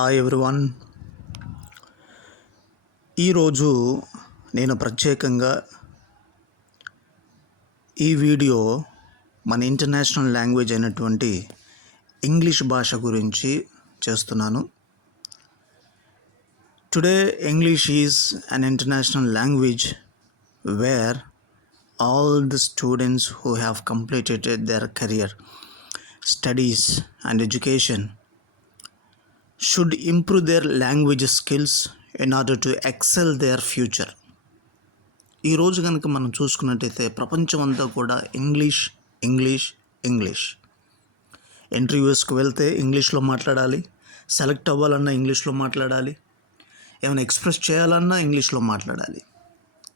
Hi everyone. ఈరోజు నేను ప్రత్యేకంగా ఈ వీడియో మన ఇంటర్నేషనల్ లాంగ్వేజ్ అయినటువంటి ఇంగ్లీష్ భాష గురించి చేస్తున్నాను. Today English is an international language where all the students who have completed their career, studies and education should improve their language skills in order to excel their future. ఈ రోజు కనుక మనం చూసుకున్నట్టయితే ప్రపంచం అంతా కూడా ఇంగ్లీష్ ఇంగ్లీష్ ఇంగ్లీష్. ఇంటర్వ్యూస్కి వెళ్తే ఇంగ్లీష్లో మాట్లాడాలి, సెలెక్ట్ అవ్వాలన్నా ఇంగ్లీష్లో మాట్లాడాలి, ఏమైనా ఎక్స్ప్రెస్ చేయాలన్నా ఇంగ్లీష్లో మాట్లాడాలి.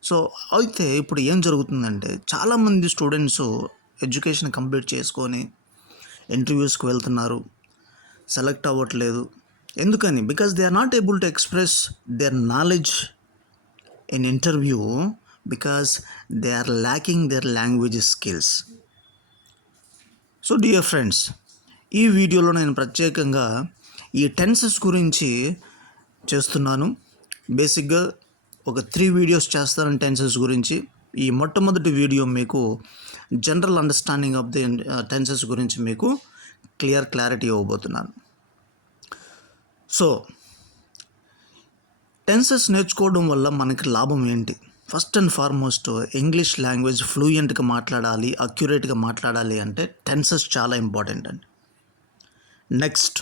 సో అయితే ఇప్పుడు ఏం జరుగుతుందంటే చాలామంది స్టూడెంట్స్ ఎడ్యుకేషన్ కంప్లీట్ చేసుకొని ఇంటర్వ్యూస్కి వెళ్తున్నారు, సెలెక్ట్ అవ్వట్లేదు. ఎందుకని? Because they are not able to express their knowledge in interview because they are lacking their language skills. So dear friends, ఈ వీడియోలో నేను ప్రత్యేకంగా ఈ టెన్సెస్ గురించి చేస్తున్నాను. బేసిక్గా ఒక 3 వీడియోస్ చేస్తాను టెన్సెస్ గురించి. ఈ మొట్టమొదటి వీడియో మీకు general understanding of the tenses గురించి మీకు క్లారిటీ ఇవ్వబోతున్నాను. సో టెన్సెస్ నేర్చుకోవడం వల్ల మనకి లాభం ఏంటి? First and foremost English language ఫ్లూయెంట్గా మాట్లాడాలి, అక్యురేట్గా మాట్లాడాలి అంటే టెన్సెస్ చాలా ఇంపార్టెంట్ అండి. నెక్స్ట్,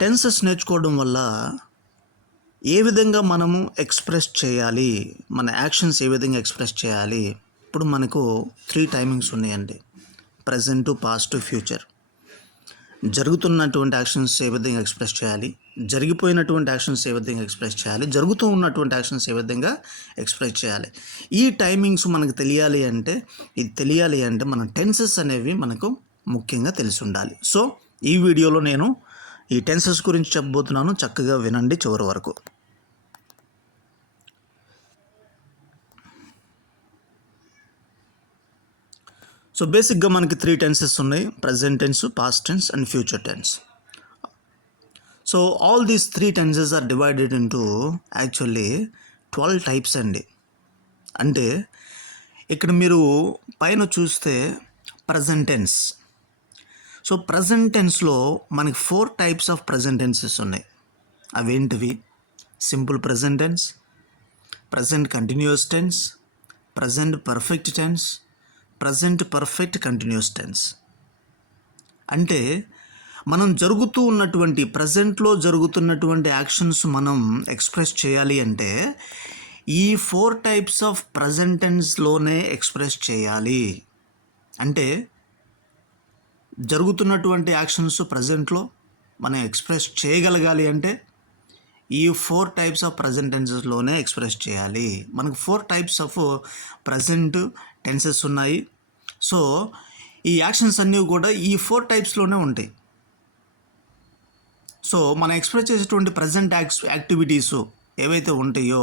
టెన్సెస్ నేర్చుకోవడం వల్ల ఏ విధంగా మనము ఎక్స్ప్రెస్ చేయాలి, మన యాక్షన్స్ ఏ విధంగా ఎక్స్ప్రెస్ చేయాలి. ఇప్పుడు మనకు 3 టైమింగ్స్ ఉన్నాయండి: ప్రజెంటు, పాస్ట్, ఫ్యూచర్. జరుగుతున్నటువంటి యాక్షన్స్ ఏ విధంగా ఎక్స్ప్రెస్ చేయాలి, జరిగిపోయినటువంటి యాక్షన్స్ ఏ విధంగా ఎక్స్ప్రెస్ చేయాలి, జరుగుతూ ఉన్నటువంటి యాక్షన్స్ ఏ విధంగా ఎక్స్ప్రెస్ చేయాలి. ఈ టైమింగ్స్ మనకు తెలియాలి అంటే మన టెన్సెస్ అనేవి మనకు ముఖ్యంగా తెలిసి ఉండాలి. సో ఈ వీడియోలో నేను ఈ టెన్సెస్ గురించి చెప్పబోతున్నాను. చక్కగా వినండి చివరి వరకు. సో బేసిక్గా మనకి 3 టెన్సెస్ ఉన్నాయి: present tense, past tense and future tense. So all these 3 tenses are divided into actually 12 types అండి. అంటే ఇక్కడ మీరు పైన చూస్తే ప్రజెంట్ టెన్స్. సో ప్రజెంట్ టెన్స్లో మనకి 4 టైప్స్ ఆఫ్ ప్రజెంట్ టెన్సెస్ ఉన్నాయి. అవేంటివి? Simple present tense, present continuous tense, present perfect tense, present perfect continuous tense. అంటే మనం జరుగుతూ ఉన్నటువంటి ప్రజెంట్లో జరుగుతున్నటువంటి యాక్షన్స్ మనం ఎక్స్ప్రెస్ చేయాలి అంటే ఈ 4 టైప్స్ ఆఫ్ ప్రజెంట్ టెన్స్లోనే ఎక్స్ప్రెస్ చేయాలి. అంటే జరుగుతున్నటువంటి యాక్షన్స్ ప్రజెంట్లో మనం ఎక్స్ప్రెస్ చేయగలగాలి అంటే ఈ 4 టైప్స్ ఆఫ్ ప్రజెంట్ టెన్సెస్లోనే ఎక్స్ప్రెస్ చేయాలి. మనకు 4 టైప్స్ ఆఫ్ ప్రజెంట్ టెన్సెస్ ఉన్నాయి. సో ఈ యాక్షన్స్ అన్నీ కూడా ఈ 4 టైప్స్లోనే ఉంటాయి. సో మనం ఎక్స్ప్రెస్ చేసేటువంటి ప్రజెంట్ యాక్టివిటీస్ ఏవైతే ఉంటాయో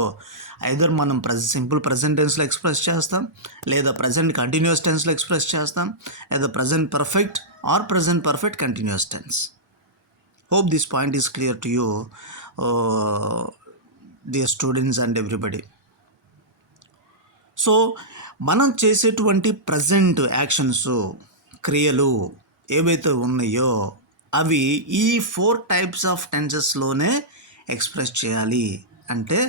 ఐదర్ మనం సింపుల్ ప్రజెంట్ టెన్స్లో ఎక్స్ప్రెస్ చేస్తాం, లేదా ప్రజెంట్ కంటిన్యూస్ టెన్స్లో ఎక్స్ప్రెస్ చేస్తాం, లేదా present perfect or present perfect continuous tense. Hope this point is clear to you dear students and everybody. So మనం చేసేటువంటి ప్రజెంట్ యాక్షన్స్, క్రియలు ఏవైతే ఉన్నాయో అవి ఈ 4 టైప్స్ ఆఫ్ టెన్సెస్లోనే ఎక్స్ప్రెస్ చేయాలి. అంటే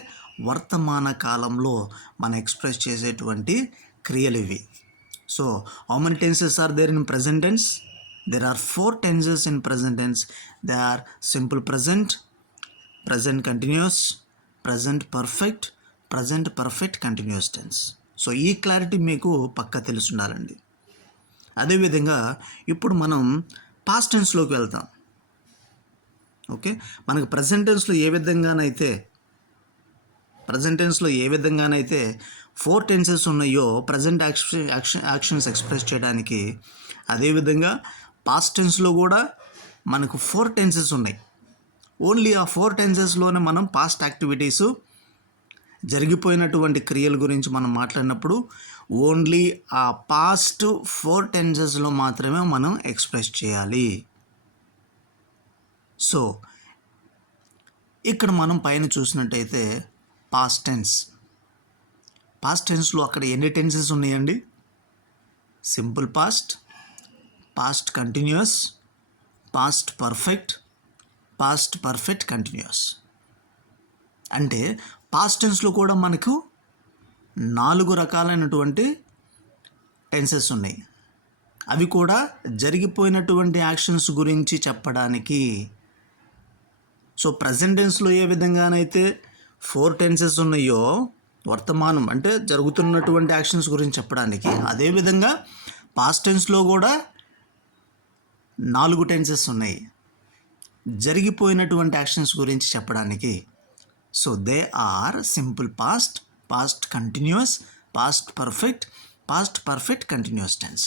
వర్తమాన కాలంలో మనం ఎక్స్ప్రెస్ చేసేటువంటి క్రియలు ఇవి. So how many tenses are there in present tense? There are 4 tenses in present tense. They are simple present, present continuous, present perfect, present perfect continuous tense. So ఈ clarity మీకు పక్కా తెలిసి ఉండాలండి. అదేవిధంగా ఇప్పుడు మనం పాస్ట్ టెన్స్లోకి వెళ్తాం. ఓకే, మనకు present టెన్స్లో ఏ విధంగానైతే 4 టెన్సెస్ ఉన్నాయో ప్రజెంట్ యాక్షన్స్ ఎక్స్ప్రెస్ చేయడానికి, అదేవిధంగా పాస్ట్ టెన్స్లో కూడా మనకు 4 టెన్సెస్ ఉన్నాయి. ఓన్లీ ఆ 4 టెన్సెస్లోనే మనం పాస్ట్ యాక్టివిటీస్, జరిగిపోయినటువంటి క్రియల గురించి మనం మాట్లాడినప్పుడు ఓన్లీ ఆ పాస్ట్ 4 టెన్సెస్లో మాత్రమే మనం ఎక్స్ప్రెస్ చేయాలి. సో ఇక్కడ మనం పైన చూసినట్టయితే పాస్ట్ టెన్స్. పాస్ట్ టెన్స్లో అక్కడ ఎన్ని టెన్సెస్ ఉన్నాయండి? Simple past, past continuous, past perfect, past perfect continuous. అంటే పాస్ట్ టెన్స్లో కూడా మనకు 4 రకాలైనటువంటి టెన్సెస్ ఉన్నాయి. అవి కూడా జరిగిపోయినటువంటి యాక్షన్స్ గురించి చెప్పడానికి. సో ప్రజెంట్ టెన్స్లో ఏ విధంగానైతే 4 టెన్సెస్ ఉన్నాయో వర్తమానం అంటే జరుగుతున్నటువంటి యాక్షన్స్ గురించి చెప్పడానికి, అదేవిధంగా పాస్ట్ టెన్స్లో కూడా 4 టెన్సెస్ ఉన్నాయి జరిగిపోయినటువంటి యాక్షన్స్ గురించి చెప్పడానికి. So they are simple past, past continuous, past perfect, past perfect continuous tense.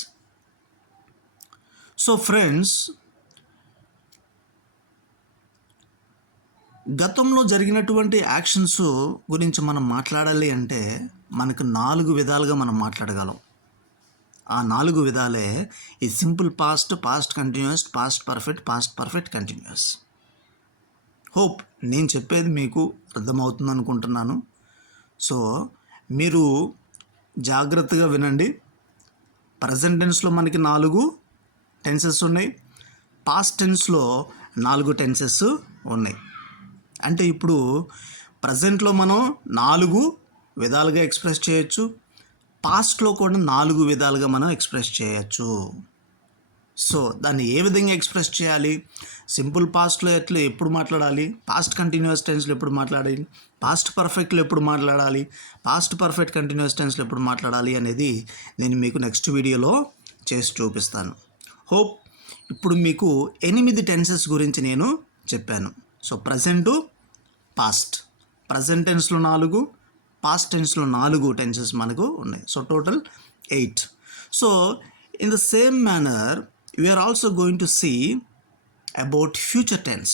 So friends, గతంలో జరిగినటువంటి యాక్షన్స్ గురించి మనం మాట్లాడాలి అంటే మనకు 4 విధాలుగా మనం మాట్లాడగలం. ఆ 4 విధాలే ఈ simple past, past continuous, past perfect, past perfect continuous. Hope నేను చెప్పేది మీకు అర్థమవుతుంది అనుకుంటున్నాను. సో మీరు జాగ్రత్తగా వినండి. ప్రజెంట్ టెన్స్లో మనకి 4 టెన్సెస్ ఉన్నాయి, పాస్ట్ టెన్స్లో 4 టెన్సెస్ ఉన్నాయి. అంటే ఇప్పుడు ప్రజెంట్లో మనం 4 విధాలుగా ఎక్స్ప్రెస్ చేయొచ్చు, పాస్ట్లో కూడా 4 విధాలుగా మనం ఎక్స్ప్రెస్ చేయొచ్చు. సో దాన్ని ఏ విధంగా ఎక్స్ప్రెస్ చేయాలి? సింపుల్ పాస్ట్లో ఎప్పుడు మాట్లాడాలి, పాస్ట్ కంటిన్యూస్ టెన్స్లో ఎప్పుడు మాట్లాడాలి, పాస్ట్ పర్ఫెక్ట్లో ఎప్పుడు మాట్లాడాలి, పాస్ట్ పర్ఫెక్ట్ కంటిన్యూస్ టెన్స్లో ఎప్పుడు మాట్లాడాలి అనేది నేను మీకు నెక్స్ట్ వీడియోలో చేసి చూపిస్తాను. హోప్ ఇప్పుడు మీకు 8 టెన్సెస్ గురించి నేను చెప్పాను. సో ప్రజెంటు, పాస్ట్, ప్రజెంట్ టెన్స్లో 4, పాస్ట్ టెన్స్లో 4 టెన్సెస్ మనకు ఉన్నాయి. So total 8. So in the same manner we are also going to see about future tense.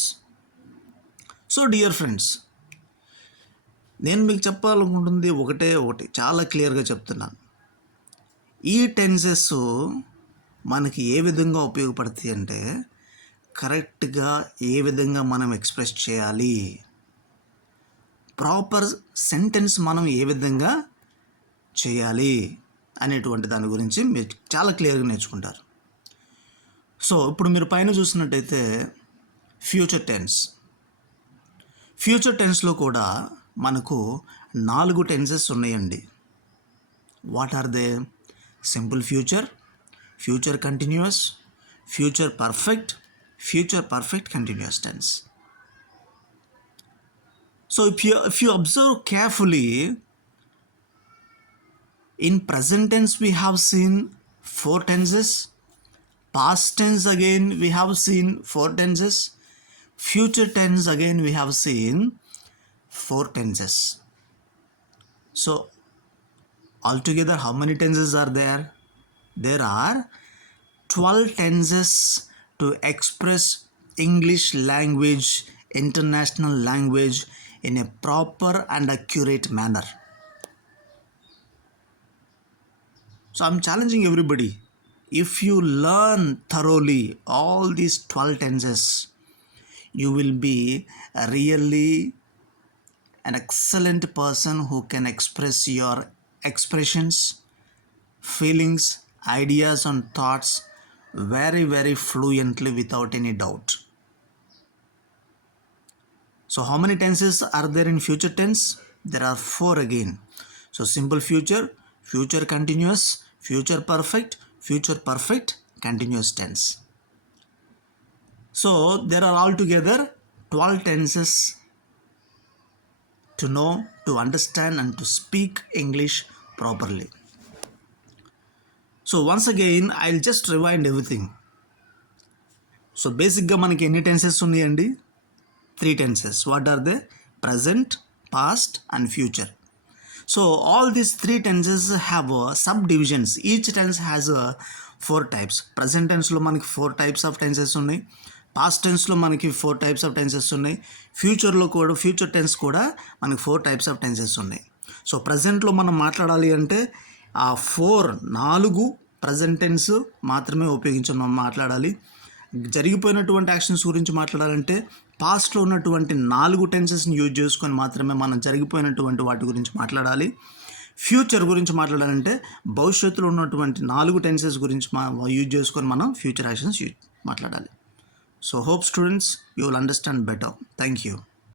So dear friends, నేను మీకు చెప్పాలనుకుంటుంది ఒకటి చాలా క్లియర్గా చెప్తున్నాను. ఈ టెన్సెస్ మనకి ఏ విధంగా ఉపయోగపడతాయి అంటే కరెక్ట్గా ఏ విధంగా మనం ఎక్స్ప్రెస్ చేయాలి, ప్రాపర్ సెంటెన్స్ మనం ఏ విధంగా చేయాలి అనేటువంటి దాని గురించి మీరు చాలా క్లియర్గా నేర్చుకుంటారు. సో ఇప్పుడు మీరు పైన చూసినట్టయితే ఫ్యూచర్ టెన్స్. ఫ్యూచర్ టెన్స్లో కూడా మనకు 4 టెన్సెస్ ఉన్నాయండి. What are they? Simple future, future continuous, future perfect, future perfect continuous tense. So if you observe carefully, in present tense we have seen 4 tenses, past tense again we have seen 4 tenses, future tense again we have seen 4 tenses. So altogether how many tenses are there? There are 12 tenses to express English language, international language in a proper and accurate manner. So I'm challenging everybody, if you learn thoroughly all these 12 tenses, you will be really an excellent person who can express your expressions, feelings, ideas and thoughts very, very fluently without any doubt. So how many tenses are there in future tense? There are 4 again. So simple future, future continuous, future perfect, future perfect continuous tense. So there are altogether 12 tenses to know, to understand and to speak English properly. So once again I'll just rewind everything. So basically మనకి ఎన్ని tenses ఉన్నాయండి? 3 tenses. What are they? Present, past and future. So all these 3 tenses have subdivisions. Each tense has 4 types. Present tense లో మనకి 4 types of tenses ఉన్నాయి, past టెన్స్లో మనకి 4 types of tenses ఉన్నాయి, ఫ్యూచర్లో కూడా ఫ్యూచర్ టెన్స్ కూడా మనకి 4 types of tenses ఉన్నాయి. సో ప్రజెంట్లో మనం మాట్లాడాలి అంటే ఆ 4 ప్రజెంట్ టెన్స్ మాత్రమే ఉపయోగించి మనం మాట్లాడాలి. జరిగిపోయినటువంటి యాక్షన్స్ గురించి మాట్లాడాలంటే పాస్ట్లో ఉన్నటువంటి 4 టెన్సెస్ని యూజ్ చేసుకొని మాత్రమే మనం జరిగిపోయినటువంటి వాటి గురించి మాట్లాడాలి. ఫ్యూచర్ గురించి మాట్లాడాలంటే భవిష్యత్తులో ఉన్నటువంటి 4 టెన్సెస్ గురించి యూజ్ చేసుకొని మనం ఫ్యూచర్ యాక్షన్స్ మాట్లాడాలి. So hope students you will understand better. Thank you.